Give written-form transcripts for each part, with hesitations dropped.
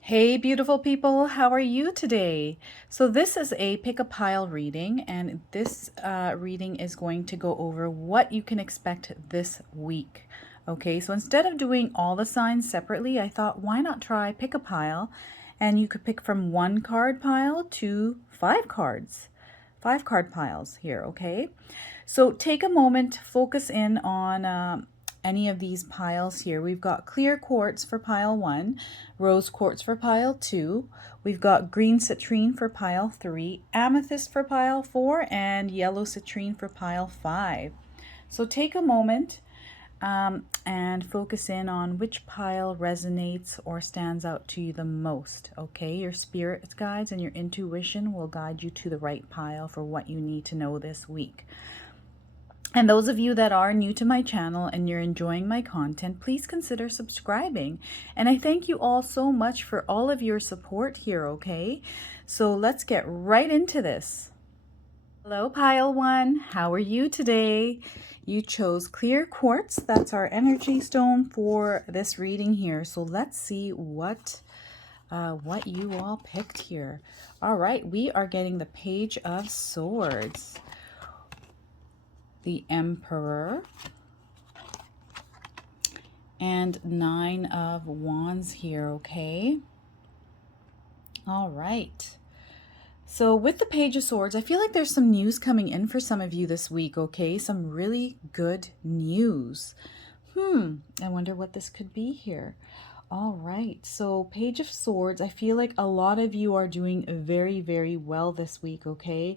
Hey beautiful people, how are you today? So this is a pick a pile reading, and this reading is going to go over what you can expect this week. Okay, so instead of doing all the signs separately, I thought why not try pick a pile, and you could pick from 1 card pile to 5 cards. 5 card piles here, okay? So take a moment, focus in on any of these piles here. We've got clear quartz for pile 1, rose quartz for pile 2, we've got green citrine for pile 3, amethyst for pile 4, and yellow citrine for pile 5. So take a moment and focus in on which pile resonates or stands out to you the most, okay? Your spirit guides and your intuition will guide you to the right pile for what you need to know this week. And those of you that are new to my channel and you're enjoying my content, please consider subscribing. And I thank you all so much for all of your support here, okay? So let's get right into this. Hello, pile 1. How are you today? You chose clear quartz. That's our energy stone for this reading here. So let's see what you all picked here. All right, we are getting the Page of Swords, the Emperor, and 9 of Wands here, okay? All right. So with the Page of Swords, I feel like there's some news coming in for some of you this week, okay? Some really good news. I wonder what this could be here. All right, so Page of Swords, I feel like a lot of you are doing very, very well this week, okay?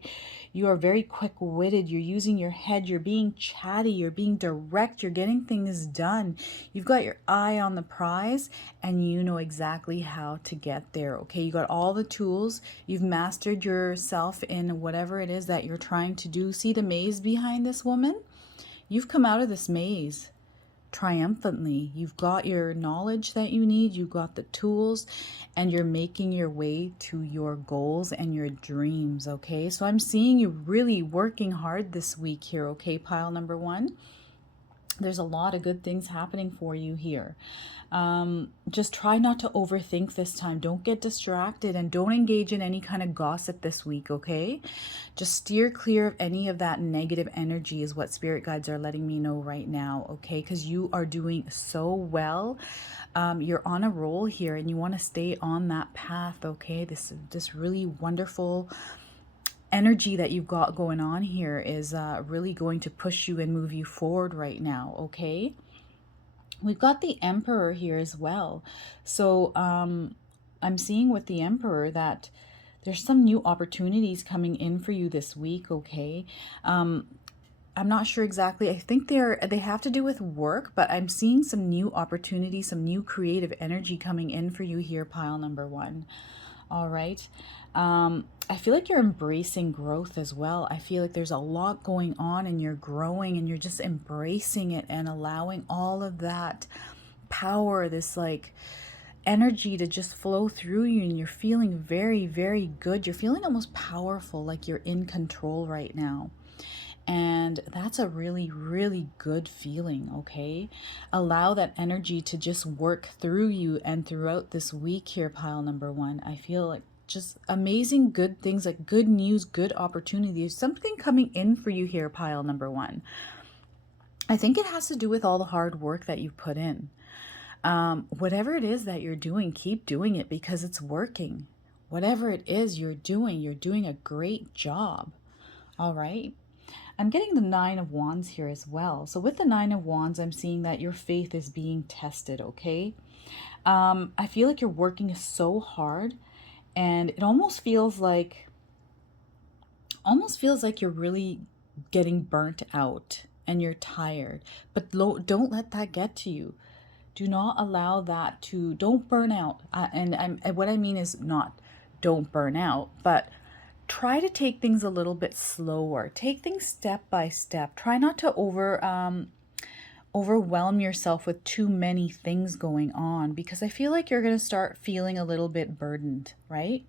You are very quick-witted. You're using your head. You're being chatty. You're being direct. You're getting things done. You've got your eye on the prize, and you know exactly how to get there, okay? You got all the tools. You've mastered yourself in whatever it is that you're trying to do. See the maze behind this woman? You've come out of this maze triumphantly. You've got your knowledge that you need, you've got the tools, and you're making your way to your goals and your dreams, okay? So I'm seeing you really working hard this week here, okay, pile number 1. There's a lot of good things happening for you here. Just try not to overthink this time. Don't get distracted, and don't engage in any kind of gossip this week, okay? Just steer clear of any of that negative energy is what spirit guides are letting me know right now, okay? Because you are doing so well. You're on a roll here, and you want to stay on that path, okay? This really wonderful energy that you've got going on here is really going to push you and move you forward right now, okay? We've got the Emperor here as well. So I'm seeing with the Emperor that there's some new opportunities coming in for you this week, okay? I'm not sure exactly. I think they have to do with work, but I'm seeing some new opportunities, some new creative energy coming in for you here, pile number 1. All right. I feel like you're embracing growth as well. I feel like there's a lot going on and you're growing and you're just embracing it and allowing all of that power, this like energy to just flow through you, and you're feeling very, very good. You're feeling almost powerful, like you're in control right now. And that's a really, really good feeling, okay? Allow that energy to just work through you and throughout this week here, pile number 1. I feel like just amazing good things, like good news, good opportunities, something coming in for you here, pile number 1. I think it has to do with all the hard work that you've put in. Whatever it is that you're doing, keep doing it because it's working. Whatever it is you're doing a great job. All right. I'm getting the 9 of Wands here as well. So with the 9 of Wands, I'm seeing that your faith is being tested, okay? I feel like you're working so hard, and it almost feels like you're really getting burnt out and you're tired. But don't let that get to you. Do not allow that to, don't burn out. What I mean is not don't burn out, but try to take things a little bit slower. Take things step by step. Try not to overwhelm yourself with too many things going on, because I feel like you're going to start feeling a little bit burdened, right?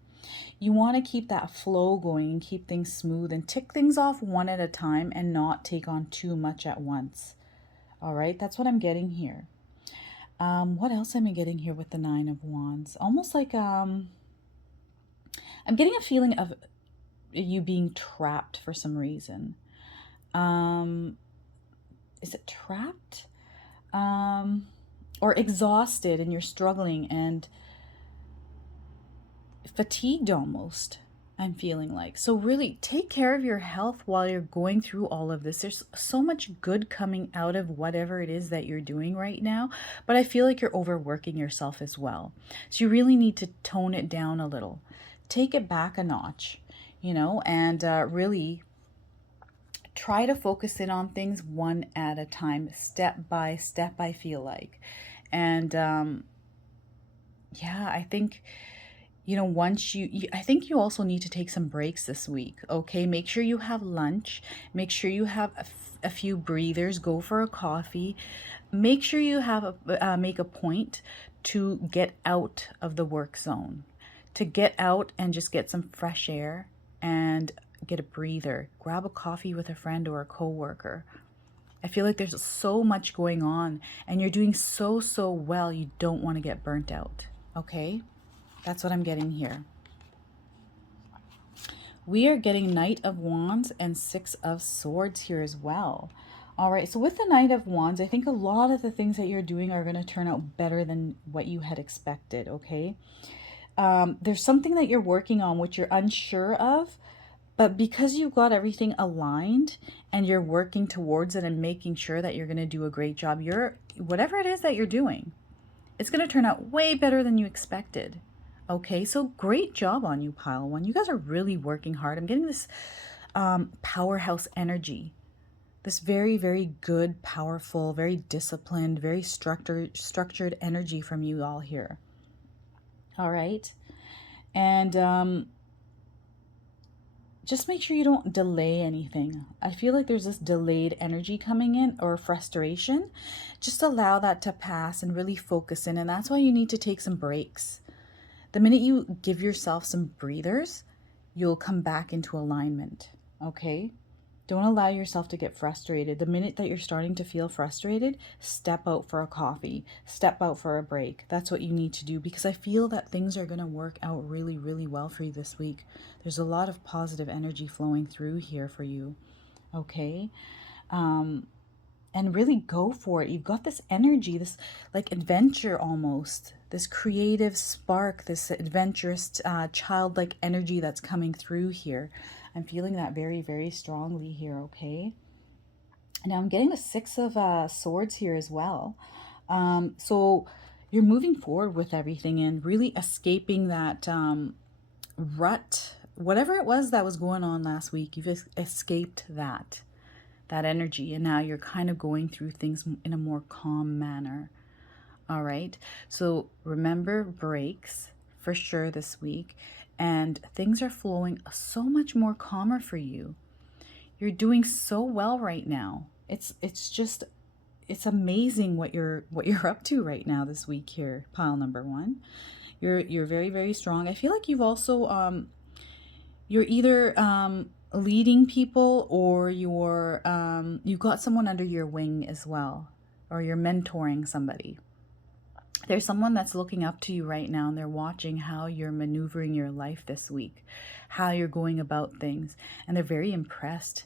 You want to keep that flow going and keep things smooth and tick things off one at a time and not take on too much at once. All right, that's what I'm getting here. What else am I getting here with the Nine of Wands? Almost like I'm getting a feeling of you being trapped for some reason. Is it trapped? Or exhausted, and you're struggling and fatigued almost, I'm feeling like. So really take care of your health while you're going through all of this. There's so much good coming out of whatever it is that you're doing right now, but I feel like you're overworking yourself as well. So you really need to tone it down a little. Take it back a notch, you know, and really try to focus in on things one at a time, step by step, I feel like. And yeah, I think, you know, once I think you also need to take some breaks this week, okay? Make sure you have lunch. Make sure you have a few breathers. Go for a coffee. Make sure you have make a point to get out of the work zone, to get out and just get some fresh air and get a breather. Grab a coffee with a friend or a coworker. I feel like there's so much going on and you're doing so well. You don't want to get burnt out, okay? That's what I'm getting here. We are getting Knight of Wands and Six of Swords here as well. All right, so with the Knight of Wands, I think a lot of the things that you're doing are going to turn out better than what you had expected, okay? There's something that you're working on which you're unsure of, but because you've got everything aligned and you're working towards it and making sure that you're going to do a great job, whatever it is that you're doing, it's going to turn out way better than you expected. Okay, so great job on you, Pile 1. You guys are really working hard. I'm getting this powerhouse energy. This very good, powerful, very disciplined, very structured energy from you all here. All right. And just make sure you don't delay anything. I feel like there's this delayed energy coming in or frustration. Just allow that to pass and really focus in. And that's why you need to take some breaks. The minute you give yourself some breathers, you'll come back into alignment, okay? Don't allow yourself to get frustrated. The minute that you're starting to feel frustrated, step out for a coffee, step out for a break. That's what you need to do, because I feel that things are going to work out really well for you this week. There's a lot of positive energy flowing through here for you, okay? And really go for it. You've got this energy, this like adventure almost, this creative spark, this adventurous childlike energy that's coming through here. I'm feeling that very strongly here, okay? Now I'm getting the Six of Swords here as well. So you're moving forward with everything and really escaping that rut, whatever it was that was going on last week. You've escaped that energy, and now you're kind of going through things in a more calm manner. All right, so remember breaks for sure this week, and things are flowing so much more calmer for you. You're doing so well right now. It's amazing what you're up to right now this week here, pile number 1. You're very strong. I feel like you've also you're either leading people, or you've got someone under your wing as well, or you're mentoring somebody. There's someone that's looking up to you right now, and they're watching how you're maneuvering your life this week, how you're going about things, and they're very impressed.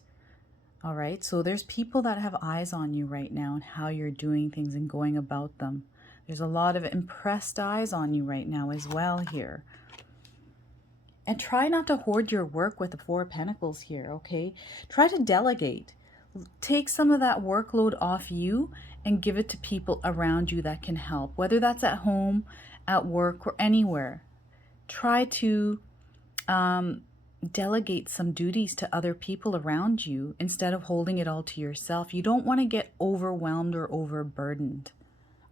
All right, so there's people that have eyes on you right now and how you're doing things and going about them. There's a lot of impressed eyes on you right now as well here. And try not to hoard your work with the Four of Pentacles here, okay? Try to delegate. Take some of that workload off you and give it to people around you that can help, whether that's at home, at work, or anywhere. Try to delegate some duties to other people around you instead of holding it all to yourself. You don't want to get overwhelmed or overburdened,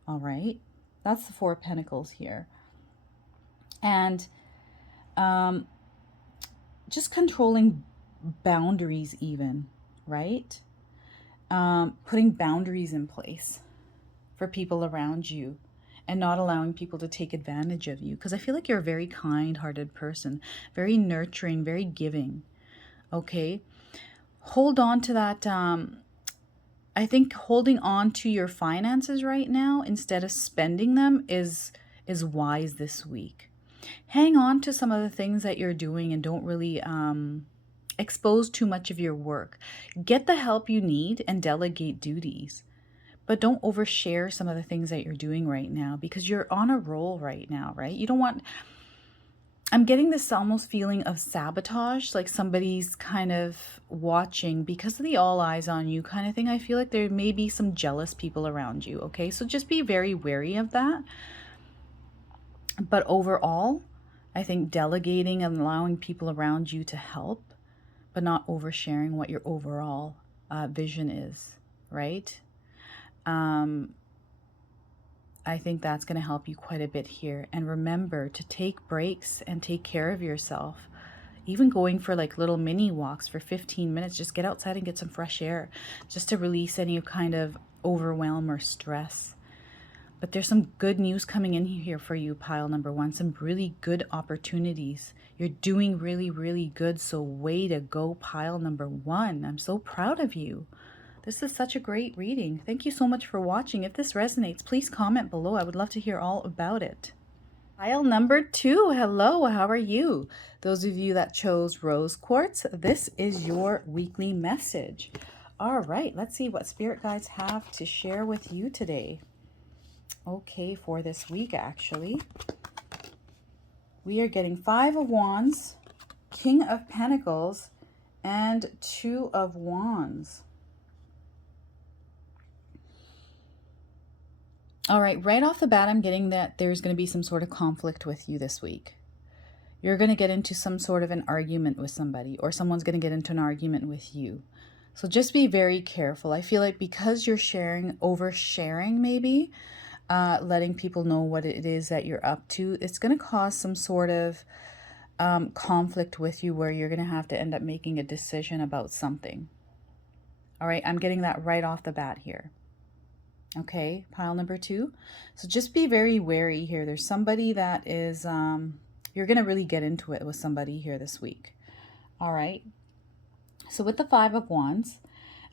all right? That's the Four of Pentacles here. And just controlling boundaries even, right? Putting boundaries in place for people around you and not allowing people to take advantage of you. Because I feel like you're a very kind-hearted person, very nurturing, very giving, okay? Hold on to that I think holding on to your finances right now instead of spending them is wise this week. Hang on to some of the things that you're doing and don't really expose too much of your work. Get the help you need and delegate duties. But don't overshare some of the things that you're doing right now because you're on a roll right now, right? You don't want, I'm getting this almost feeling of sabotage, like somebody's kind of watching because of the all eyes on you kind of thing. I feel like there may be some jealous people around you, okay? So just be very wary of that. But overall, I think delegating and allowing people around you to help, but not oversharing what your overall vision is, right? I think that's going to help you quite a bit here. And remember to take breaks and take care of yourself. Even going for like little mini walks for 15 minutes, just get outside and get some fresh air, just to release any kind of overwhelm or stress. But there's some good news coming in here for you, pile number one, some really good opportunities. You're doing really, really good. So way to go, pile number one. I'm so proud of you. This is such a great reading. Thank you so much for watching. If this resonates, please comment below. I would love to hear all about it. Pile number two, hello, how are you? Those of you that chose rose quartz, this is your weekly message. All right, let's see what spirit guides have to share with you today. Okay, for this week, actually, we are getting 5 of Wands, King of Pentacles, and 2 of Wands. All right, right off the bat, I'm getting that there's going to be some sort of conflict with you this week. You're going to get into some sort of an argument with somebody, or someone's going to get into an argument with you. So just be very careful. I feel like because you're oversharing maybe, letting people know what it is that you're up to, it's going to cause some sort of conflict with you where you're going to have to end up making a decision about something. All right, I'm getting that right off the bat here. Okay, pile number two. So just be very wary here. There's somebody that is, you're going to really get into it with somebody here this week. All right. So with the 5 of Wands,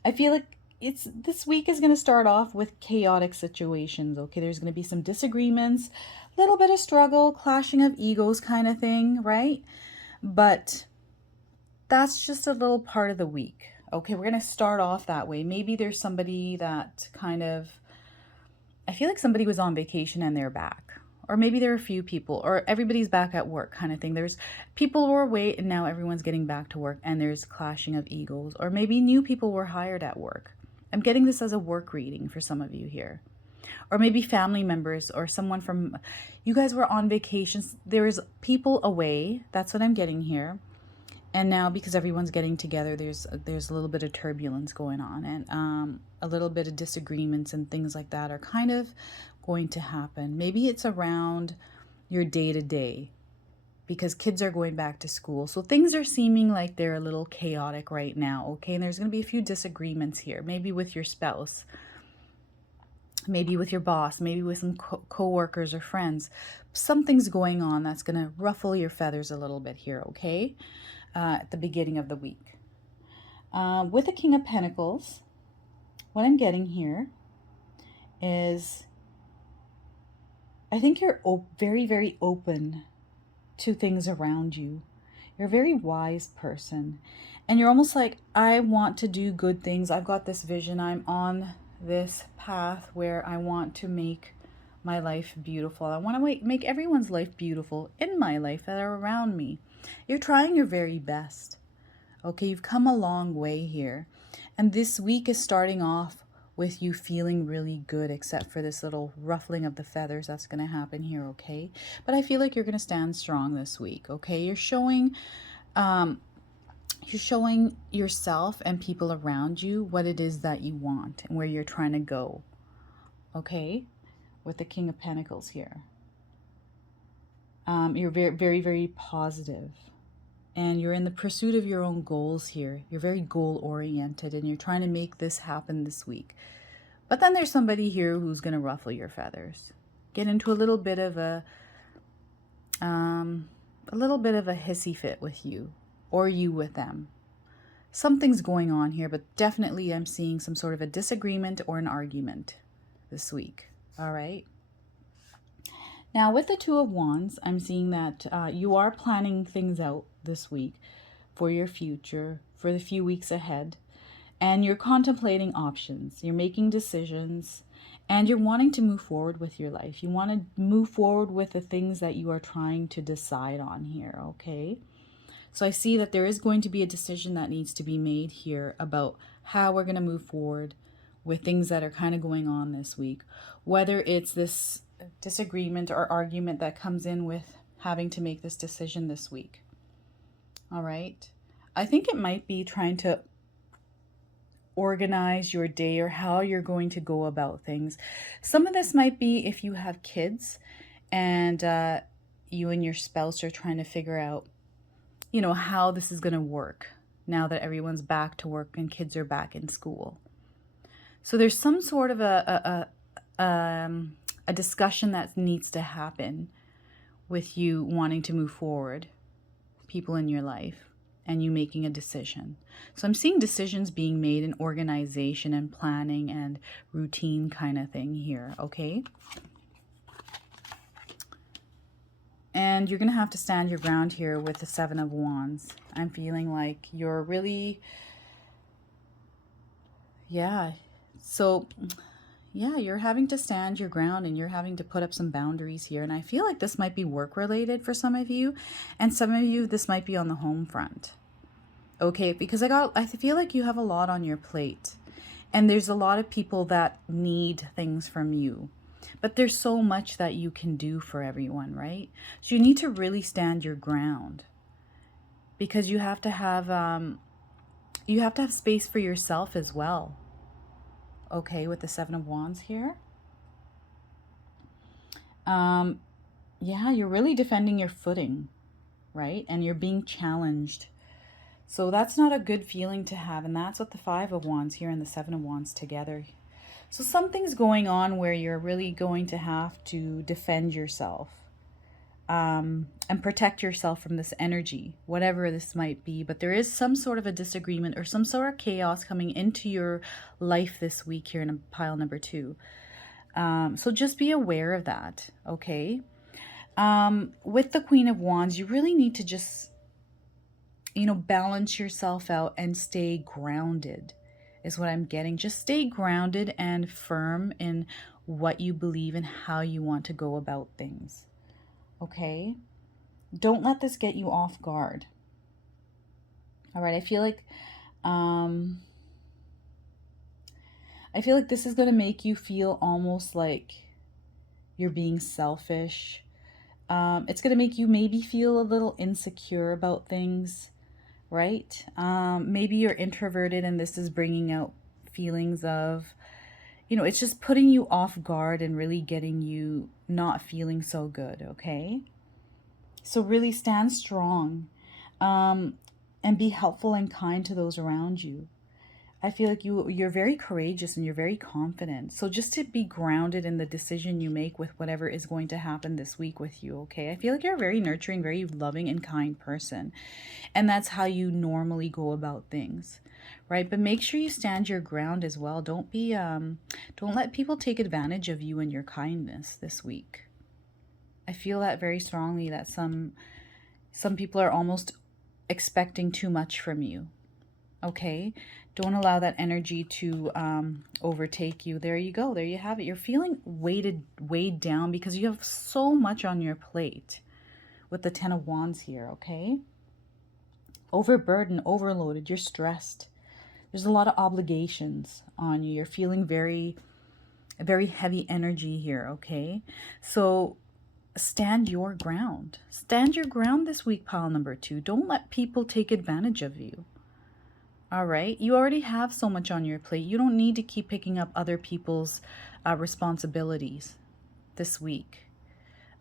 I feel like this week is going to start off with chaotic situations. Okay, there's going to be some disagreements, a little bit of struggle, clashing of egos kind of thing, right? But that's just a little part of the week. Okay, we're going to start off that way. Maybe there's somebody that kind of, I feel like somebody was on vacation and they're back. Or maybe there are a few people, or everybody's back at work kind of thing. There's people who were away and now everyone's getting back to work and there's clashing of egos. Or maybe new people were hired at work. I'm getting this as a work reading for some of you here. Or maybe family members or someone from, you guys were on vacations. There's people away. That's what I'm getting here. And now because everyone's getting together, there's a little bit of turbulence going on, and a little bit of disagreements and things like that are kind of going to happen. Maybe it's around your day-to-day because kids are going back to school. So things are seeming like they're a little chaotic right now, okay? And there's going to be a few disagreements here, maybe with your spouse, maybe with your boss, maybe with some co-workers or friends. Something's going on that's going to ruffle your feathers a little bit here, okay? At the beginning of the week. With the King of Pentacles, what I'm getting here is I think you're very, very open to things around you. You're a very wise person. And you're almost like, I want to do good things. I've got this vision. I'm on this path where I want to make my life beautiful. I want to make everyone's life beautiful in my life that are around me. You're trying your very best. Okay, you've come a long way here. And this week is starting off with you feeling really good, except for this little ruffling of the feathers that's going to happen here, okay? But I feel like you're going to stand strong this week, okay? You're showing yourself and people around you what it is that you want and where you're trying to go, okay? With the King of Pentacles here. You're very, very, very positive. And you're in the pursuit of your own goals here. You're very goal-oriented and you're trying to make this happen this week. But then there's somebody here who's going to ruffle your feathers. Get into a little bit of a hissy fit with you, or you with them. something's going on here, but definitely I'm seeing some sort of a disagreement or an argument this week. All right. Now with the Two of Wands, I'm seeing that you are planning things out this week for your future, for the few weeks ahead, and you're contemplating options. You're making decisions, and you're wanting to move forward with your life. You want to move forward with the things that you are trying to decide on here, okay? So I see that there is going to be a decision that needs to be made here about how we're going to move forward with things that are kind of going on this week. Whether it's this disagreement or argument that comes in with having to make this decision this week. All right. I think it might be trying to organize your day or how you're going to go about things. Some of this might be if you have kids and you and your spouse are trying to figure out, you know, how this is going to work now that everyone's back to work and kids are back in school. So there's some sort of a discussion that needs to happen with you wanting to move forward, people in your life, and you making a decision. So I'm seeing decisions being made in organization and planning and routine kind of thing here, okay? And you're going to have to stand your ground here with the Seven of Wands. I'm feeling like you're really, yeah. So, yeah, you're having to stand your ground and you're having to put up some boundaries here. And I feel like this might be work related for some of you. And some of you, this might be on the home front. Okay, because I feel like you have a lot on your plate. And there's a lot of people that need things from you. But there's so much that you can do for everyone, right? So you need to really stand your ground. Because you have to have space for yourself as well. Okay, with the Seven of Wands here. Yeah, you're really defending your footing, right? And you're being challenged. So that's not a good feeling to have. And that's what the Five of Wands here and the Seven of Wands together. So something's going on where you're really going to have to defend yourself and protect yourself from this energy, whatever this might be. But there is some sort of a disagreement or some sort of chaos coming into your life this week here in pile number 2. So just be aware of that, okay? With the Queen of Wands, you really need to just, you know, balance yourself out and stay grounded is what I'm getting. Just stay grounded and firm in what you believe and how you want to go about things. Okay? Don't let this get you off guard. All right, I feel like this is going to make you feel almost like you're being selfish. It's going to make you maybe feel a little insecure about things. Right? Maybe you're introverted and this is bringing out feelings of, you know, it's just putting you off guard and really getting you not feeling so good, okay? So really stand strong and be helpful and kind to those around you. I feel like you're very courageous and you're very confident. So just to be grounded in the decision you make with whatever is going to happen this week with you, okay? I feel like you're a very nurturing, very loving and kind person. And that's how you normally go about things, right? But make sure you stand your ground as well. Don't let people take advantage of you and your kindness this week. I feel that very strongly, that some people are almost expecting too much from you, okay? Don't allow that energy to overtake you. There you go. There you have it. You're feeling weighed down because you have so much on your plate with the Ten of Wands here, okay? Overburdened, overloaded. You're stressed. There's a lot of obligations on you. You're feeling very, very heavy energy here, okay? So stand your ground. Stand your ground this week, pile number 2. Don't let people take advantage of you. All right, you already have so much on your plate. You don't need to keep picking up other people's responsibilities this week.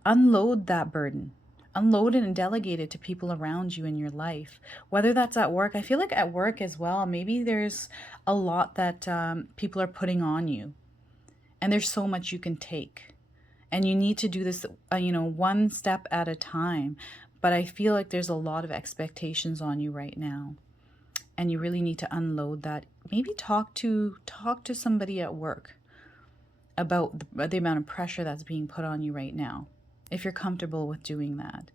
Unload that burden. Unload it and delegate it to people around you in your life. Whether that's at work, I feel like at work as well, maybe there's a lot that people are putting on you. And there's so much you can take. And you need to do this, you know, one step at a time. But I feel like there's a lot of expectations on you right now. and you really need to unload that. Maybe talk to somebody at work about the amount of pressure that's being put on you right now, if you're comfortable with doing that.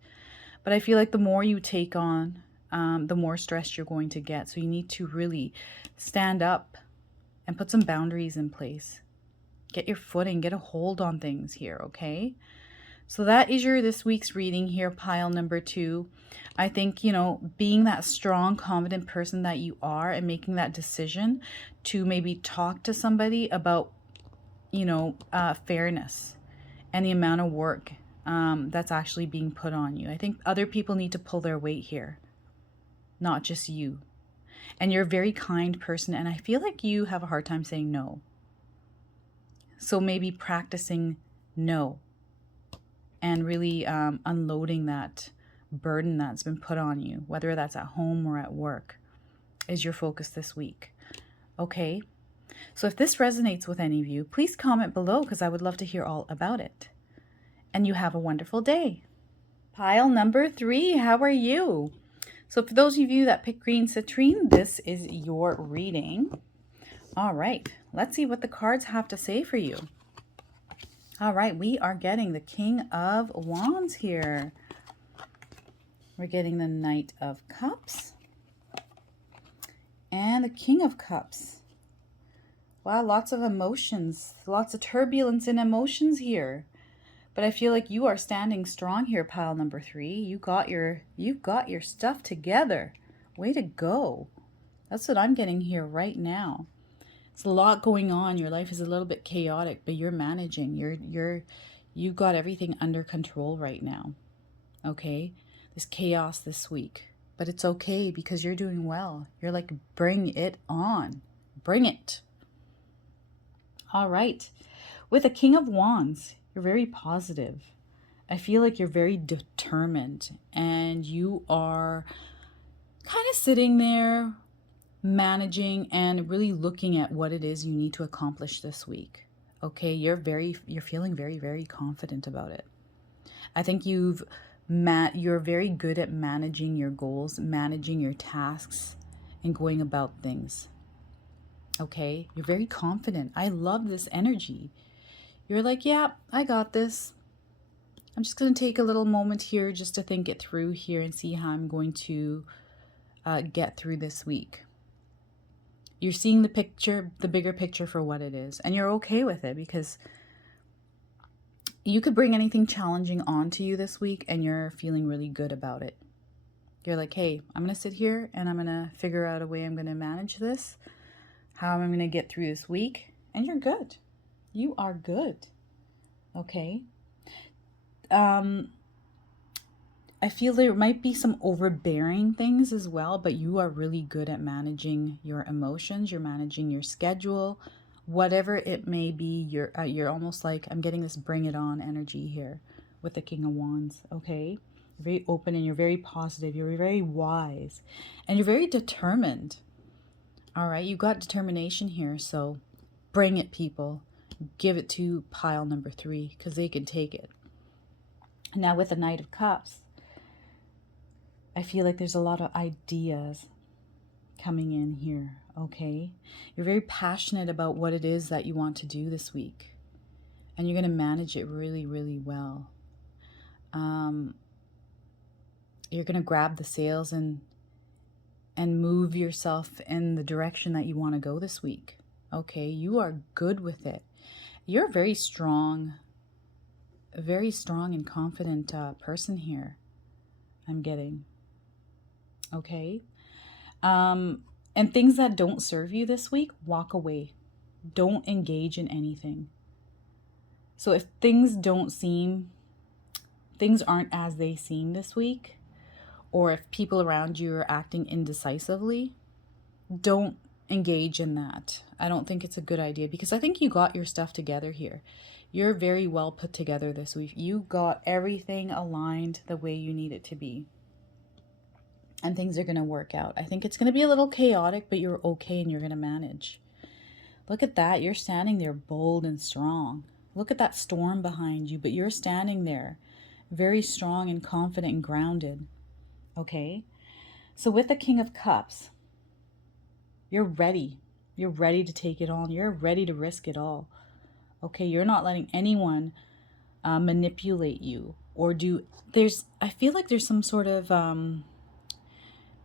But I feel like the more you take on, the more stressed you're going to get. So you need to really stand up and put some boundaries in place. Get your footing, get a hold on things here, okay? So that is your this week's reading here, pile number 2. I think, you know, being that strong, confident person that you are and making that decision to maybe talk to somebody about, you know, fairness and the amount of work that's actually being put on you. I think other people need to pull their weight here, not just you. And you're a very kind person, and I feel like you have a hard time saying no. So maybe practicing no and really unloading that burden that's been put on you, whether that's at home or at work, is your focus this week. Okay? So if this resonates with any of you, please comment below because I would love to hear all about it. And you have a wonderful day. Pile number 3, how are you? So for those of you that pick green citrine, this is your reading. All right, let's see what the cards have to say for you. All right, we are getting the King of Wands here. We're getting the Knight of Cups and the King of Cups. Wow, lots of emotions, lots of turbulence and emotions here. But I feel like you are standing strong here, pile number 3. You've got your stuff together. Way to go. That's what I'm getting here right now. It's a lot going on. Your life is a little bit chaotic, but you're managing. You've got everything under control right now. Okay? There's chaos this week, but it's okay because you're doing well. You're like, bring it on. Bring it. All right. With a King of Wands, you're very positive. I feel like you're very determined, and you are kind of sitting there managing and really looking at what it is you need to accomplish this week. Okay, you're feeling very, very confident about it. I think you're very good at managing your goals, managing your tasks, and going about things. Okay, you're very confident. I love this energy. You're like, yeah, I got this. I'm just going to take a little moment here just to think it through here and see how I'm going to get through this week. You're seeing the picture, the bigger picture for what it is, and you're okay with it because you could bring anything challenging onto you this week and you're feeling really good about it. You're like, hey, I'm going to sit here and I'm going to figure out a way I'm going to manage this, how I'm going to get through this week, and you're good. You are good. Okay. I feel there might be some overbearing things as well, but you are really good at managing your emotions. You're managing your schedule, whatever it may be. You're almost like, I'm getting this bring it on energy here with the King of Wands. Okay. You're very open and you're very positive. You're very wise and you're very determined. All right. You got determination here. So bring it, people. Give it to pile number 3 because they can take it. Now with the Knight of Cups, I feel like there's a lot of ideas coming in here, okay? You're very passionate about what it is that you want to do this week. And you're going to manage it really, really well. You're going to grab the sails and move yourself in the direction that you want to go this week. Okay, you are good with it. You're a very strong and confident person here, I'm getting. Okay. And things that don't serve you this week, walk away. Don't engage in anything. So if things aren't as they seem this week, or if people around you are acting indecisively, don't engage in that. I don't think it's a good idea because I think you got your stuff together here. You're very well put together this week. You got everything aligned the way you need it to be. And things are going to work out. I think it's going to be a little chaotic, but you're okay and you're going to manage. Look at that. You're standing there bold and strong. Look at that storm behind you, but you're standing there very strong and confident and grounded. Okay? So with the King of Cups, You're ready. You're ready to take it on. You're ready to risk it all. Okay, you're not letting anyone manipulate you or do. I feel like there's some sort of,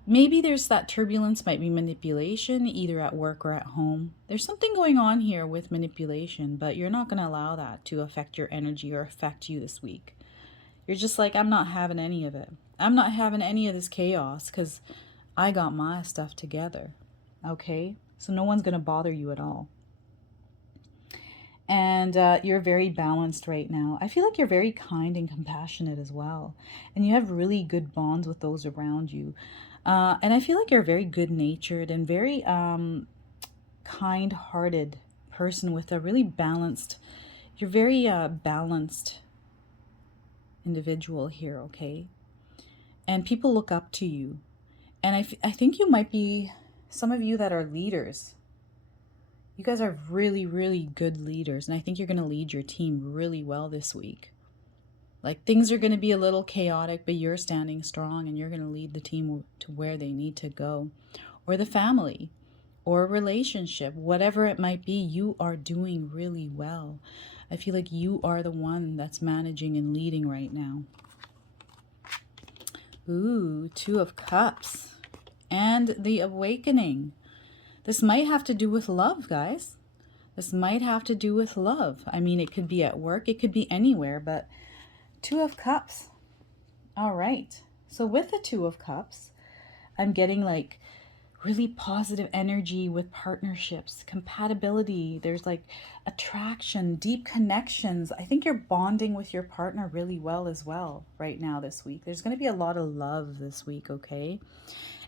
maybe there's that turbulence, might be manipulation, either at work or at home. There's something going on here with manipulation, but you're not going to allow that to affect your energy or affect you this week. You're just like, I'm not having any of it. I'm not having any of this chaos because I got my stuff together. Okay? So no one's going to bother you at all. And you're very balanced right now. I feel like you're very kind and compassionate as well. And you have really good bonds with those around you. And I feel like you're a very good-natured and very kind-hearted person with a really balanced, you're very balanced individual here, okay? And people look up to you. And I think you might be, some of you that are leaders, you guys are really, really good leaders. And I think you're going to lead your team really well this week. Like, things are going to be a little chaotic, but you're standing strong and you're going to lead the team to where they need to go. Or the family, or a relationship, whatever it might be, you are doing really well. I feel like you are the one that's managing and leading right now. Ooh, Two of Cups. And the Awakening. This might have to do with love, guys. This might have to do with love. I mean, it could be at work. It could be anywhere, but Two of Cups. All right. So with the Two of Cups, I'm getting like really positive energy with partnerships, compatibility. There's like attraction, deep connections. I think you're bonding with your partner really well as well right now this week. There's going to be a lot of love this week, okay?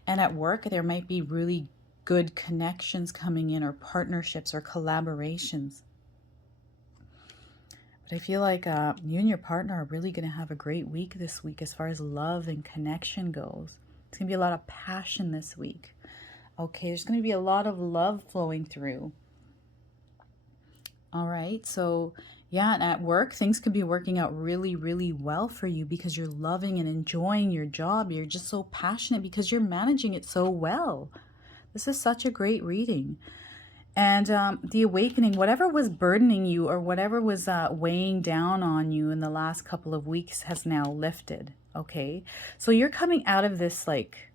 And at work, there might be really good connections coming in, or partnerships or collaborations. But I feel like you and your partner are really going to have a great week this week as far as love and connection goes. It's going to be a lot of passion this week. Okay, there's going to be a lot of love flowing through. All right, so yeah, and at work, things could be working out really, really well for you because you're loving and enjoying your job. You're just so passionate because you're managing it so well. This is such a great reading. And the Awakening, whatever was burdening you or whatever was weighing down on you in the last couple of weeks has now lifted, okay? So you're coming out of this like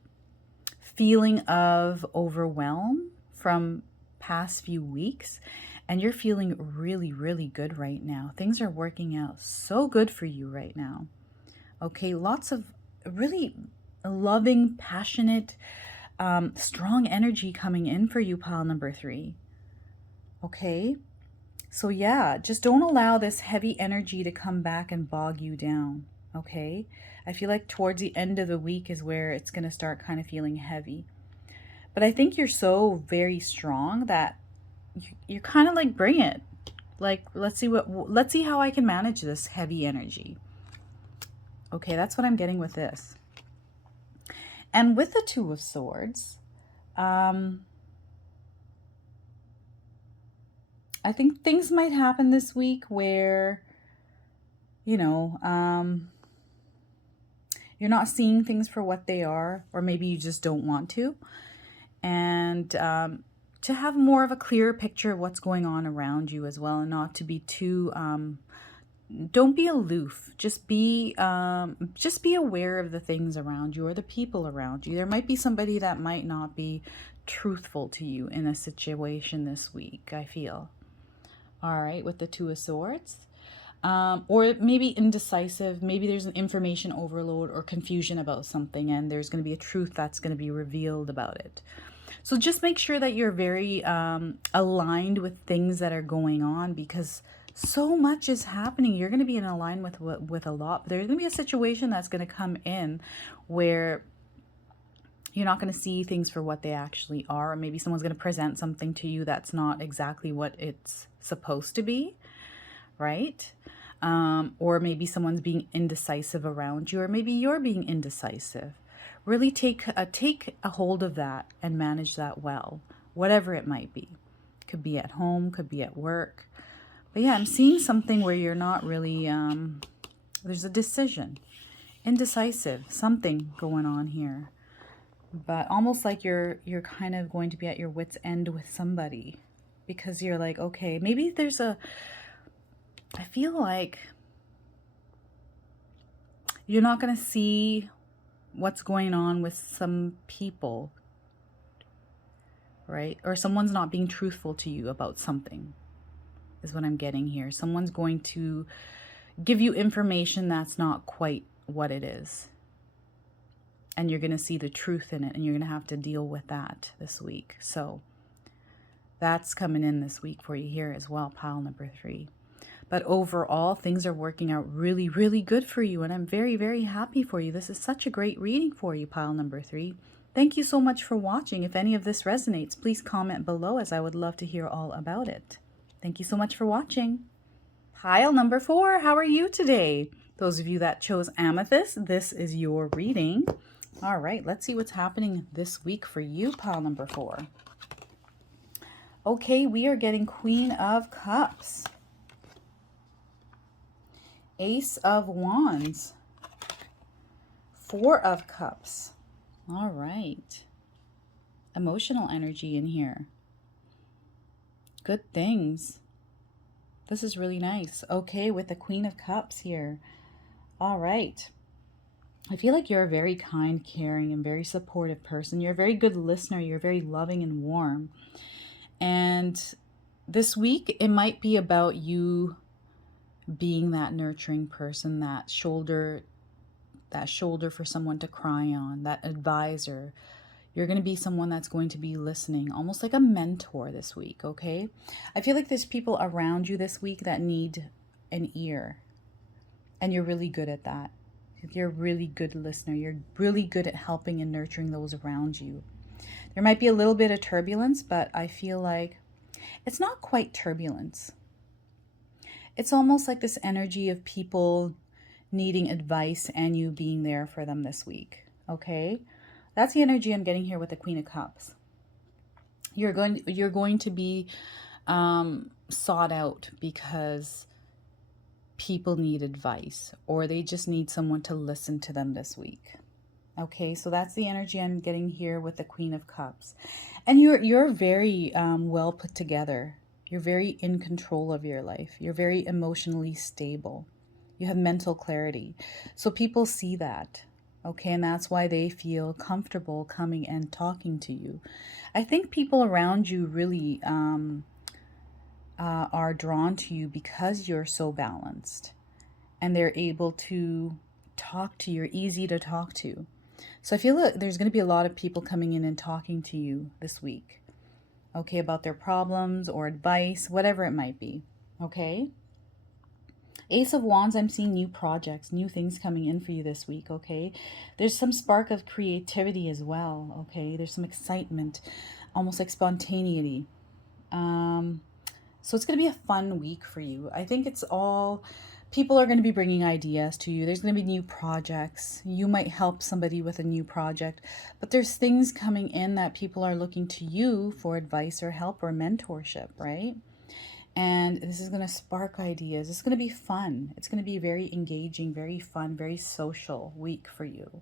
feeling of overwhelm from past few weeks, and you're feeling really, really good right now. Things are working out so good for you right now, okay? Lots of really loving, passionate, strong energy coming in for you, pile number 3. Okay, so yeah, just don't allow this heavy energy to come back and bog you down, okay? I feel like towards the end of the week is where it's going to start kind of feeling heavy. But I think you're so very strong that you're kind of like, bring it. Like, let's see how I can manage this heavy energy. Okay, that's what I'm getting with this. And with the Two of Swords, I think things might happen this week where, you know, you're not seeing things for what they are, or maybe you just don't want to. And to have more of a clearer picture of what's going on around you as well, and not to be too, don't be aloof. Just be aware of the things around you or the people around you. There might be somebody that might not be truthful to you in a situation this week, I feel. All right, with the Two of Swords. Or maybe indecisive. Maybe there's an information overload or confusion about something, and there's going to be a truth that's going to be revealed about it. So just make sure that you're very aligned with things that are going on, because so much is happening. You're going to be in alignment with a lot. But there's going to be a situation that's going to come in where you're not going to see things for what they actually are. Or maybe someone's going to present something to you that's not exactly what it's supposed to be, right? Or maybe someone's being indecisive around you, or maybe you're being indecisive. Really take a hold of that and manage that well, whatever it might be. Could be at home, could be at work. But yeah, I'm seeing something where you're not really, there's a decision, indecisive, something going on here. but almost like you're kind of going to be at your wit's end with somebody, because you're like, okay, maybe there's a, I feel like you're not going to see what's going on with some people, right? Or someone's not being truthful to you about something, is what I'm getting here. Someone's going to give you information that's not quite what it is. And you're going to see the truth in it, and you're going to have to deal with that this week. So that's coming in this week for you here as well, pile number 3. But overall, things are working out really, really good for you. And I'm very, very happy for you. This is such a great reading for you, pile number 3. Thank you so much for watching. If any of this resonates, please comment below, as I would love to hear all about it. Thank you so much for watching. Pile number 4, how are you today? Those of you that chose Amethyst, this is your reading. All right, let's see what's happening this week for you, pile number 4. Okay, we are getting Queen of Cups, Ace of Wands, 4 of Cups. All right. Emotional energy in here. Good things. This is really nice. Okay, with the Queen of Cups here. All right. I feel like you're a very kind, caring, and very supportive person. You're a very good listener. You're very loving and warm. And this week, it might be about you being that nurturing person, that shoulder for someone to cry on, that advisor. You're going to be someone that's going to be listening, almost like a mentor this week, okay? I feel like there's people around you this week that need an ear, and you're really good at that. You're a really good listener. You're really good at helping and nurturing those around you. There might be a little bit of turbulence, but I feel like it's not quite turbulence. It's almost like this energy of people needing advice and you being there for them this week, okay? That's the energy I'm getting here with the Queen of Cups. You're going to be sought out because people need advice, or they just need someone to listen to them this week. Okay, so that's the energy I'm getting here with the Queen of Cups. And you're very well put together. You're very in control of your life. You're very emotionally stable. You have mental clarity. So people see that. Okay, and that's why they feel comfortable coming and talking to you. I think people around you really are drawn to you because you're so balanced, and they're able to talk to you. You're easy to talk to. So I feel like there's going to be a lot of people coming in and talking to you this week, okay, about their problems or advice, whatever it might be, okay? Ace of Wands, I'm seeing new projects, new things coming in for you this week, okay? There's some spark of creativity as well, okay? There's some excitement, almost like spontaneity. So it's going to be a fun week for you. I think it's all, people are going to be bringing ideas to you. There's going to be new projects. You might help somebody with a new project, but there's things coming in that people are looking to you for advice or help or mentorship, right? And this is going to spark ideas. It's going to be fun. It's going to be very engaging, very fun, very social week for you.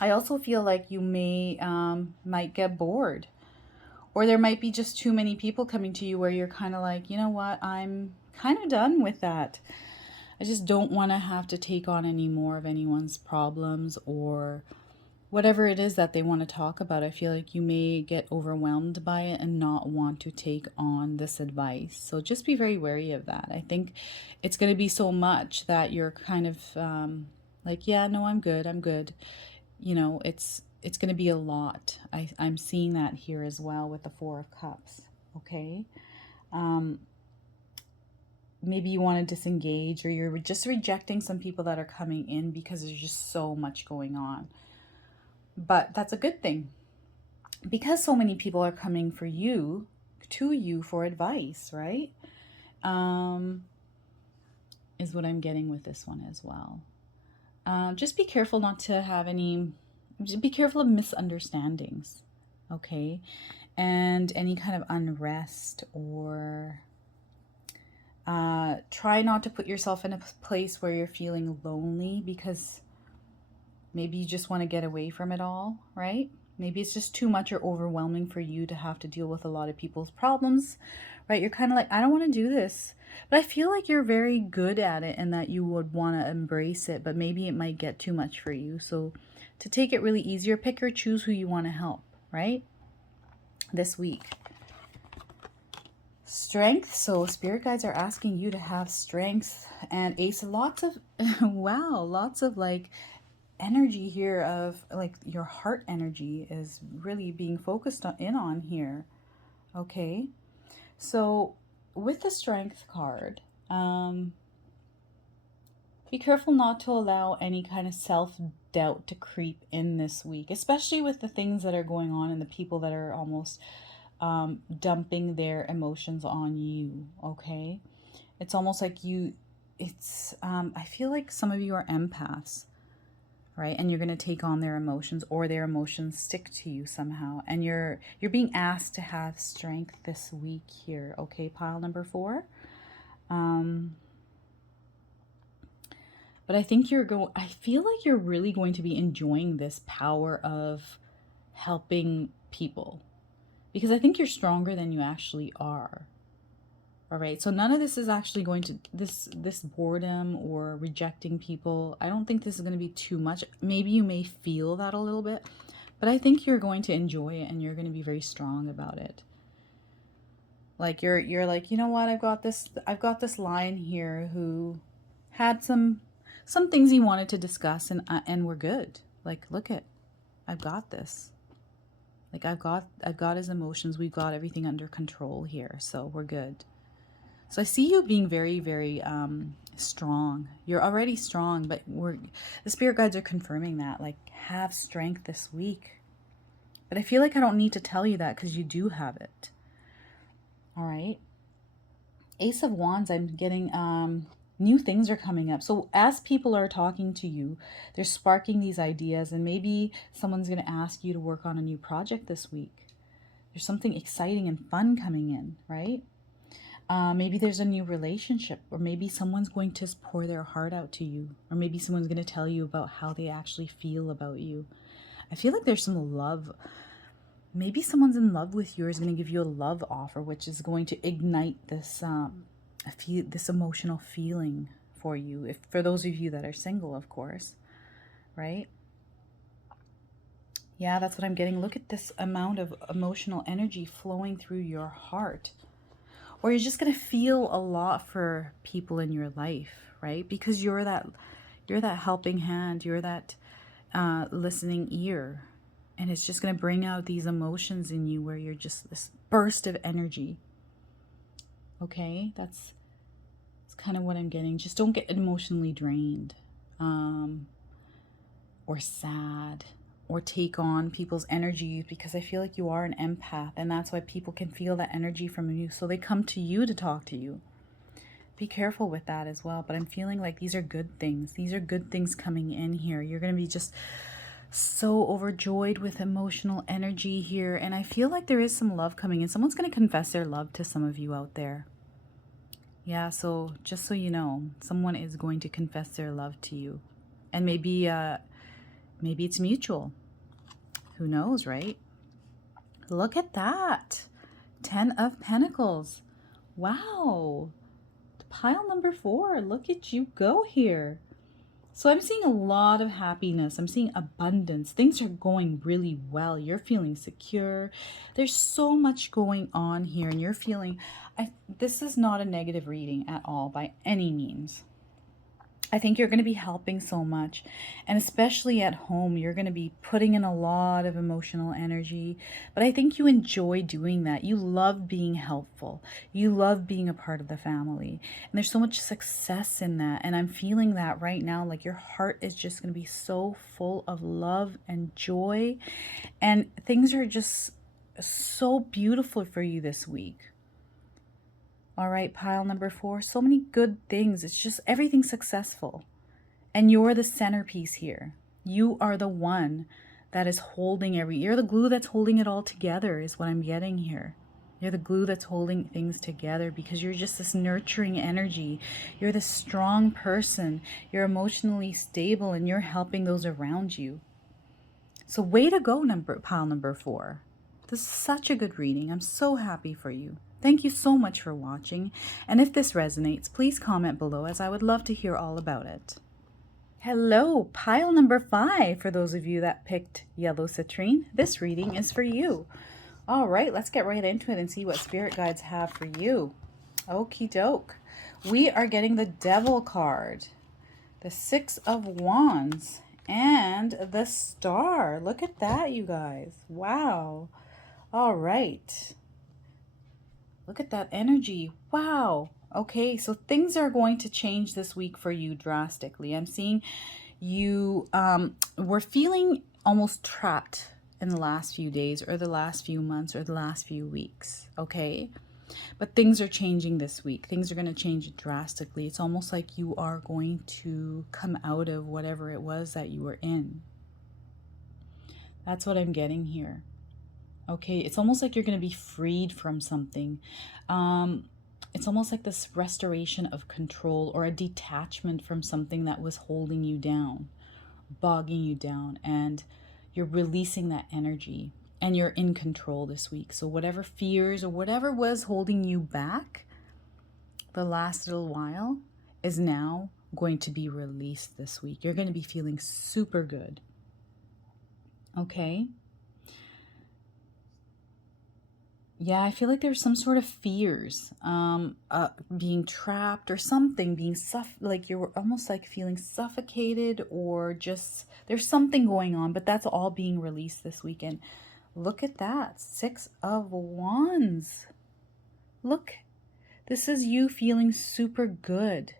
I also feel like you might get bored, or there might be just too many people coming to you where you're kind of like, you know what, I'm kind of done with that. I just don't want to have to take on any more of anyone's problems or whatever it is that they want to talk about. I feel like you may get overwhelmed by it and not want to take on this advice. So just be very wary of that. I think it's going to be so much that you're kind of like, yeah, no, I'm good. You know, it's going to be a lot. I'm seeing that here as well with the 4 of Cups, okay? Maybe you want to disengage, or you're just rejecting some people that are coming in because there's just so much going on. But that's a good thing, because so many people are coming to you for advice, right? Is what I'm getting with this one as well. Just be careful not to have be careful of misunderstandings, okay? And any kind of unrest, or try not to put yourself in a place where you're feeling lonely, because Maybe you just want to get away from it all, right? Maybe it's just too much or overwhelming for you to have to deal with a lot of people's problems, right? You're kind of like, I don't want to do this. But I feel like you're very good at it and that you would want to embrace it, but maybe it might get too much for you. So to take it really easier, pick or choose who you want to help, right? This week. Strength. So spirit guides are asking you to have strength and ace. Lots of, wow, lots of like energy here of like your heart energy is really being focused on here. Okay. So with the strength card, be careful not to allow any kind of self-doubt to creep in this week, especially with the things that are going on and the people that are almost dumping their emotions on you. Okay. It's almost like I feel like some of you are empaths, right? And you're going to take on their emotions, or their emotions stick to you somehow. And you're being asked to have strength this week here. Okay, pile number 4. But I think I feel like you're really going to be enjoying this power of helping people, because I think you're stronger than you actually are. All right, so none of this is actually going to, this boredom or rejecting people, I don't think this is going to be too much. Maybe you may feel that a little bit, but I think you're going to enjoy it and you're going to be very strong about it. Like you're like, you know what, I've got this lion here who had some things he wanted to discuss, and we're good. Like, look at, I've got this. Like I've got his emotions. We've got everything under control here, so we're good. So I see you being very, very strong. You're already strong, but the spirit guides are confirming that. Like, have strength this week. But I feel like I don't need to tell you that because you do have it. All right. Ace of Wands, I'm getting new things are coming up. So as people are talking to you, they're sparking these ideas, and maybe someone's going to ask you to work on a new project this week. There's something exciting and fun coming in, right? Maybe there's a new relationship, or maybe someone's going to pour their heart out to you, or maybe someone's going to tell you about how they actually feel about you. I feel like there's some love. Maybe someone's in love with you, or is going to give you a love offer, which is going to ignite this this emotional feeling for you. For those of you that are single, of course, right? Yeah, that's what I'm getting. Look at this amount of emotional energy flowing through your heart. Or you're just going to feel a lot for people in your life, right? Because you're that helping hand, you're that listening ear. And it's just going to bring out these emotions in you where you're just this burst of energy. Okay, that's kind of what I'm getting. Just don't get emotionally drained or sad, or take on people's energy, because I feel like you are an empath, and that's why people can feel that energy from you, so they come to you to talk to you. Be careful with that as well. But I'm feeling like these are good things. These are good things coming in here. You're going to be just so overjoyed with emotional energy here, and I feel like there is some love coming in. Someone's going to confess their love to some of you out there. Yeah, so just so you know, someone is going to confess their love to you, and maybe it's mutual. Who knows, right? Look at that. 10 of Pentacles. Wow. Pile number 4. Look at you go here. So I'm seeing a lot of happiness. I'm seeing abundance. Things are going really well. You're feeling secure. There's so much going on here, and you're feeling... this is not a negative reading at all by any means. I think you're going to be helping so much, and especially at home, you're going to be putting in a lot of emotional energy, but I think you enjoy doing that. You love being helpful. You love being a part of the family, and there's so much success in that, and I'm feeling that right now. Like, your heart is just going to be so full of love and joy, and things are just so beautiful for you this week. All right, pile number 4. So many good things. It's just everything successful. And you're the centerpiece here. You are the one that is holding you're the glue that's holding it all together, is what I'm getting here. You're the glue that's holding things together because you're just this nurturing energy. You're this strong person. You're emotionally stable and you're helping those around you. So way to go, pile number 4. This is such a good reading. I'm so happy for you. Thank you so much for watching. And if this resonates, please comment below as I would love to hear all about it. Hello, pile number 5. For those of you that picked yellow citrine, this reading is for you. All right, let's get right into it and see what spirit guides have for you. Okie doke. We are getting the Devil card, the 6 of Wands, and the Star. Look at that, you guys. Wow. All right. Look at that energy. Wow. Okay, so things are going to change this week for you drastically. I'm seeing you were feeling almost trapped in the last few days or the last few months or the last few weeks, okay? But things are changing this week. Things are going to change drastically. It's almost like you are going to come out of whatever it was that you were in. That's what I'm getting here. Okay, it's almost like you're going to be freed from something. It's almost like this restoration of control or a detachment from something that was holding you down, bogging you down, and you're releasing that energy and you're in control this week. So whatever fears or whatever was holding you back the last little while is now going to be released this week. You're going to be feeling super good. Okay? Yeah, I feel like there's some sort of fears, being trapped or something, being like you're almost like feeling suffocated, or just there's something going on, but that's all being released this weekend. Look at that, 6 of Wands. Look, this is you feeling super good.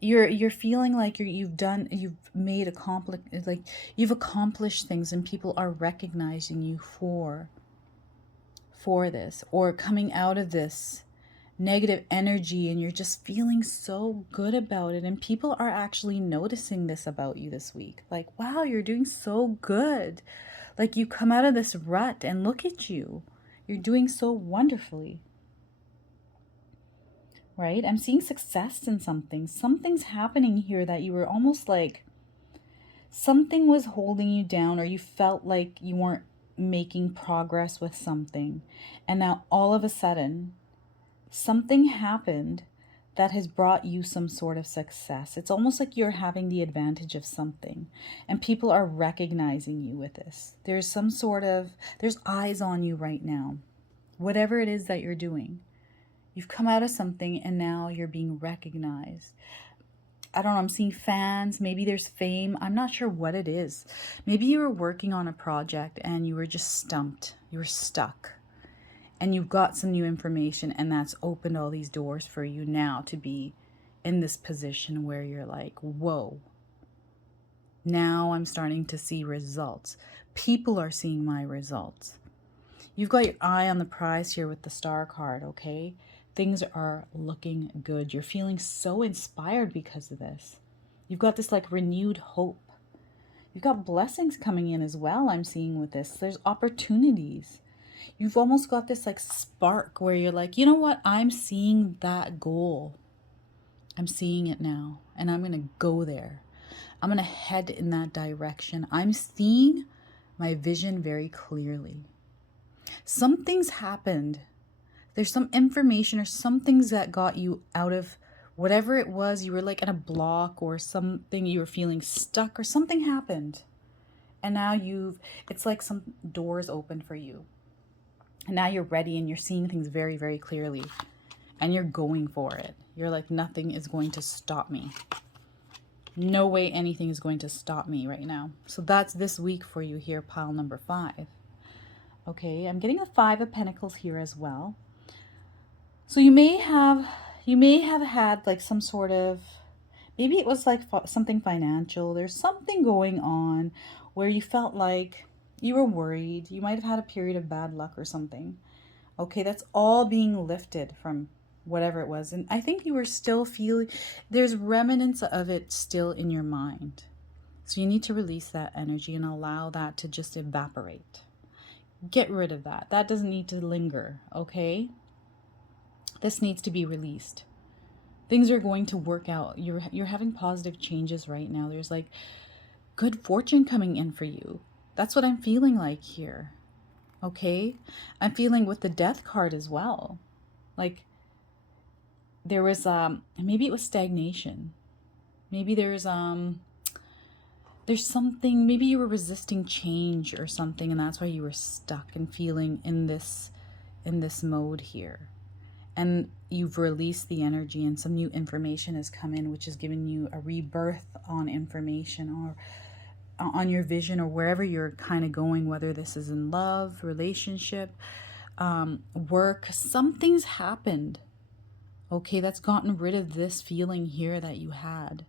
You're feeling like you've accomplished things, and people are recognizing you for this, or coming out of this negative energy, and you're just feeling so good about it, and people are actually noticing this about you this week. Like, wow, you're doing so good. Like, you come out of this rut and look at you. You're doing so wonderfully. Right? I'm seeing success in something. Something's happening here that you were almost like something was holding you down, or you felt like you weren't making progress with something, and now all of a sudden something happened that has brought you some sort of success. It's almost like you're having the advantage of something, and people are recognizing you with this. There's eyes on you right now. Whatever it is that you're doing, you've come out of something and now you're being recognized. I don't know, I'm seeing fans, maybe there's fame. I'm not sure what it is. Maybe you were working on a project and you were just stumped. You were stuck. And you've got some new information, and that's opened all these doors for you now to be in this position where you're like, whoa. Now I'm starting to see results. People are seeing my results. You've got your eye on the prize here with the Star card, okay? Things are looking good. You're feeling so inspired because of this. You've got this like renewed hope. You've got blessings coming in as well, I'm seeing with this. There's opportunities. You've almost got this like spark where you're like, you know what? I'm seeing that goal. I'm seeing it now, and I'm going to go there. I'm going to head in that direction. I'm seeing my vision very clearly. Something's happened. There's some information or some things that got you out of whatever it was. You were like in a block or something, you were feeling stuck or something happened. And now it's like some doors open for you. And now you're ready and you're seeing things very, very clearly. And you're going for it. You're like, nothing is going to stop me. No way anything is going to stop me right now. So that's this week for you here, pile number 5. Okay, I'm getting the 5 of Pentacles here as well. So you may have had like some sort of, maybe it was like something financial. There's something going on where you felt like you were worried. You might have had a period of bad luck or something. Okay, that's all being lifted from whatever it was. And I think you were still feeling, there's remnants of it still in your mind. So you need to release that energy and allow that to just evaporate. Get rid of that. That doesn't need to linger, okay? This needs to be released. Things are going to work out. You're having positive changes right now. There's like good fortune coming in for you. That's what I'm feeling like here. Okay? I'm feeling with the death card as well. Like there was maybe it was stagnation. Maybe there's something, maybe you were resisting change or something, and that's why you were stuck and feeling in this mode here. And you've released the energy and some new information has come in, which has given you a rebirth on information or on your vision or wherever you're kind of going, whether this is in love, relationship, work. Something's happened, okay, that's gotten rid of this feeling here that you had.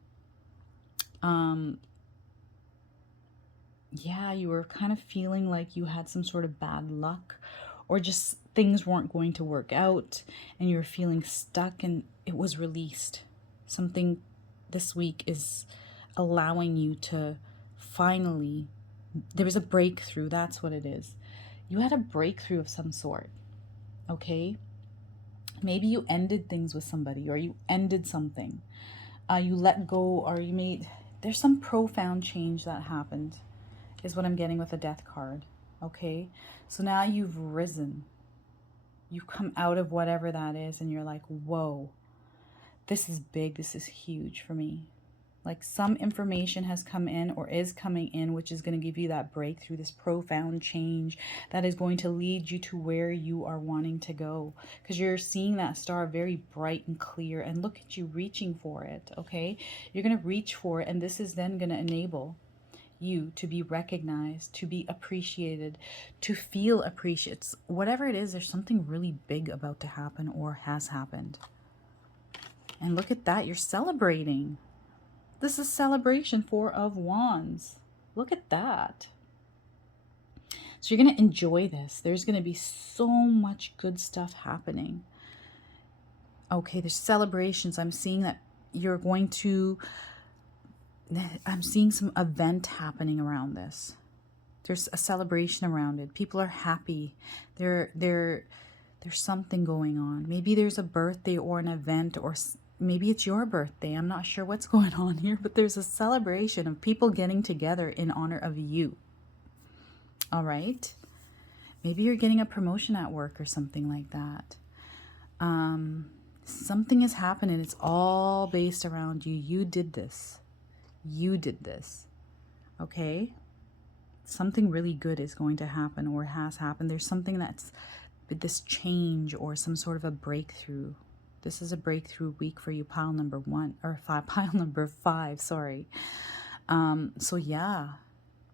Yeah, you were kind of feeling like you had some sort of bad luck or just things weren't going to work out and you were feeling stuck, and it was released. Something this week is allowing you to finally, there was a breakthrough. That's what it is. You had a breakthrough of some sort, okay? Maybe you ended things with somebody, or you ended something. You let go, or you made, there's some profound change that happened, is what I'm getting with the death card, okay? So now you've risen. You've come out of whatever that is, and you're like, whoa, this is big, this is huge for me. Like some information has come in or is coming in, which is going to give you that breakthrough, this profound change that is going to lead you to where you are wanting to go. Because you're seeing that star very bright and clear, and look at you reaching for it, okay? You're going to reach for it, and this is then going to enable you to be recognized, to be appreciated, to feel appreciated. Whatever it is, there's something really big about to happen or has happened. And look at that, you're celebrating. This is celebration, Four of Wands. Look at that. So you're going to enjoy this. There's going to be so much good stuff happening. Okay, there's celebrations. I'm seeing that you're going to, I'm seeing some event happening around this. There's a celebration around it. People are happy. There's something going on. Maybe there's a birthday or an event, or maybe it's your birthday. I'm not sure what's going on here, but there's a celebration of people getting together in honor of you. All right. Maybe you're getting a promotion at work or something like that. Something is happening. It's all based around you. You did this. You did this. Okay. Something really good is going to happen or has happened. There's something that's this change or some sort of a breakthrough. This is a breakthrough week for you, pile number 1 or 5, pile number 5, sorry. So yeah,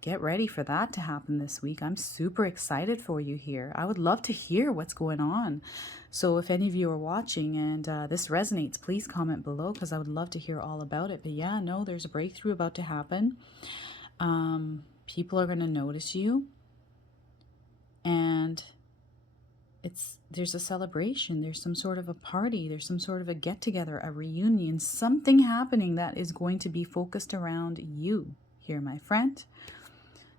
get ready for that to happen this week. I'm super excited for you here. I would love to hear what's going on. So if any of you are watching and this resonates, please comment below, because I would love to hear all about it. But yeah, no, there's a breakthrough about to happen. People are going to notice you, and there's a celebration, there's some sort of a party, there's some sort of a get-together, a reunion, something happening that is going to be focused around you here, my friend.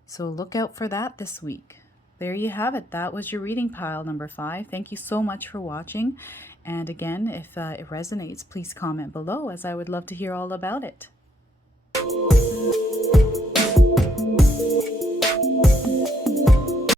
So look out for that this week. There you have it. That was your reading, pile number 5. Thank you so much for watching. And again, if it resonates, please comment below, as I would love to hear all about it.